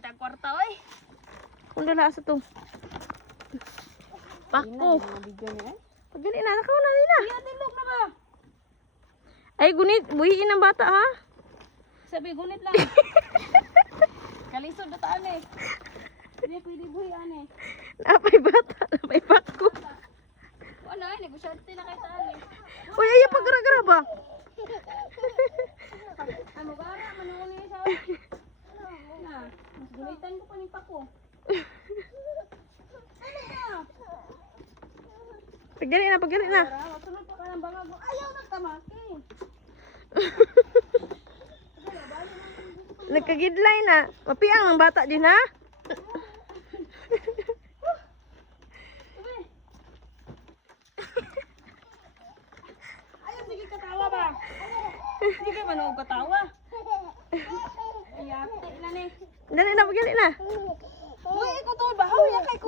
bitag kwarta oy. Kung dala sa to. Pako. Pagdali na, nakaw na nila. Iya tilog na ba? Ay, gunit. Buhiin ang bata, ha? Sabi gunit lang. Kalisod na taan eh. Hindi pwede buhi ane. Napay bata, napay pako. Wala ay negosyante na kay taan eh. Uy, ayaw pagkara-gara ba? Ay magara manuni sa. Na, mas gunitan ko pa ni pako. Pagdali na, pagdali na. Sunod pa ka ng bangag mo. Ayaw nagtamaki. Nagkagidlay na. Mapiang ng bata din, ha? Ayaw sige katawa ba? Hindi ka manood katawa. Ayate na ni. Dali na, pagdali na.